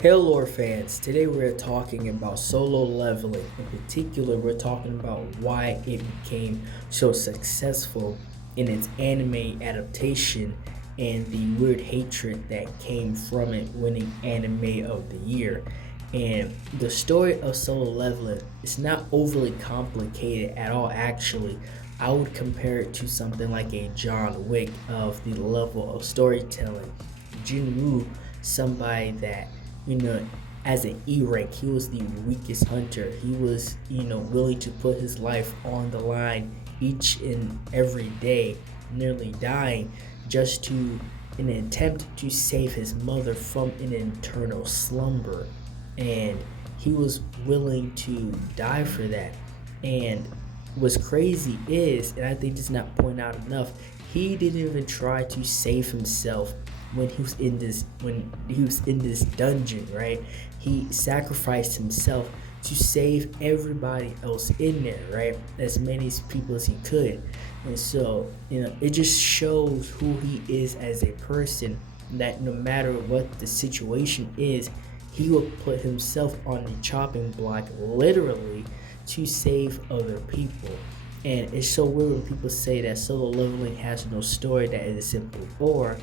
Hey lore fans, today we're talking about Solo Leveling. In particular, we're talking about why it became so successful in its anime adaptation and the weird hatred that came from it winning Anime of the Year. And the story of Solo Leveling is not overly complicated at all, actually. I would compare it to something like a John Wick of the level of storytelling. Jinwoo, somebody that as an E-rank, he was the weakest hunter. He was, willing to put his life on the line each and every day, nearly dying just to in an attempt to save his mother from an eternal slumber. And he was willing to die for that. And what's crazy is, and I think it's not pointed out enough, he didn't even try to save himself when he was in this dungeon, right? He sacrificed himself to save everybody else in there, right? As many people as he could. And so, it just shows who he is as a person, that no matter what the situation is, he will put himself on the chopping block literally to save other people. And it's so weird when people say that Solo Leveling has no story, that it is simply or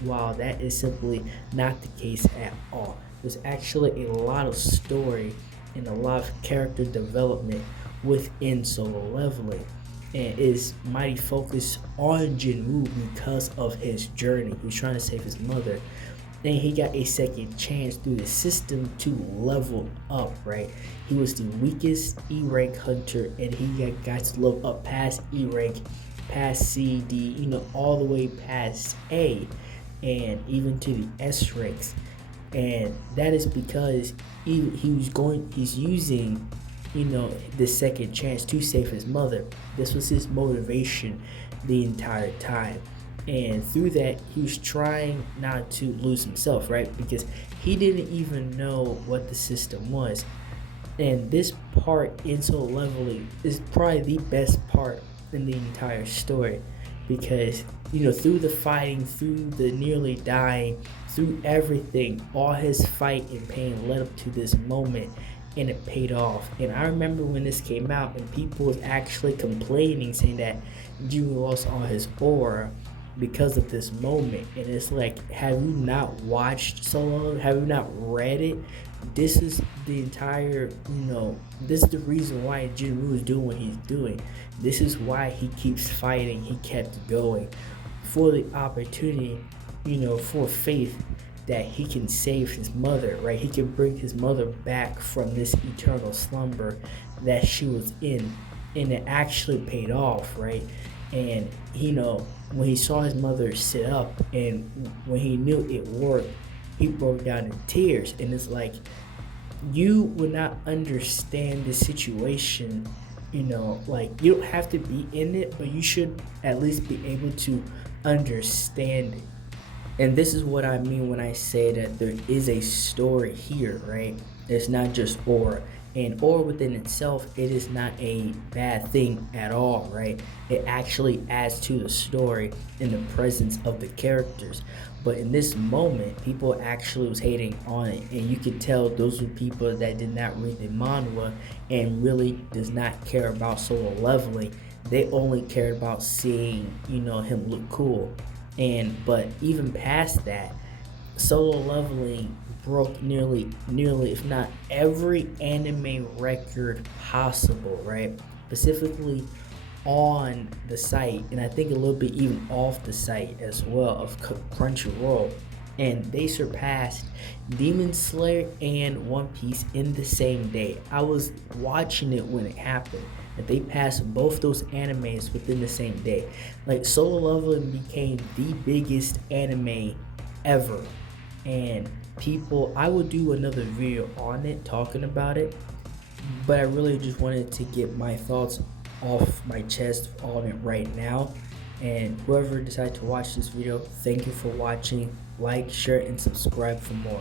while that is simply not the case at all. There's actually a lot of story and a lot of character development within Solo Leveling, and is mighty focused on Jinwoo because of his journey. He's trying to save his mother, and he got a second chance through the system to level up, right? He was the weakest E-rank hunter, and he got to level up past E-rank, past C, D, all the way past A, and even to the S ranks. And that is because he's using, the second chance to save his mother. This was his motivation the entire time. And through that, he was trying not to lose himself, right? Because he didn't even know what the system was. And this part in Solo Leveling is probably the best part in the entire story, because through the fighting, through the nearly dying, through everything, all his fight and pain led up to this moment, and it paid off. And I remember when this came out and people was actually complaining, saying that Jimmy lost all his aura because of this moment. And it's like, have you not watched Solo? Have you not read it? This is the entire, this is the reason why Jinwoo is doing what he's doing. This is why he keeps fighting. He kept going for the opportunity, for faith that he can save his mother, right? He can bring his mother back from this eternal slumber that she was in, and it actually paid off, right? And when he saw his mother sit up, and when he knew it worked, he broke down in tears. And it's like, you would not understand the situation, like, you don't have to be in it, but you should at least be able to understand it. And this is what I mean when I say that there is a story here, right? It's not just aura. And aura within itself, it is not a bad thing at all, right? It actually adds to the story in the presence of the characters. But in this moment, people actually was hating on it. And you could tell those were people that did not read the manhwa and really does not care about Solo Leveling. They only cared about seeing, him look cool. But even past that, Solo Leveling broke nearly if not every anime record possible, right? Specifically on the site, and I think a little bit even off the site as well, of Crunchyroll. And they surpassed Demon Slayer and One Piece in the same day. I was watching it when it happened, that they passed both those animes within the same day. Like, Solo Leveling became the biggest anime ever. And I would do another video on it, talking about it, but I really just wanted to get my thoughts off my chest on it right now. And whoever decided to watch this video, thank you for watching. Like, share, and subscribe for more.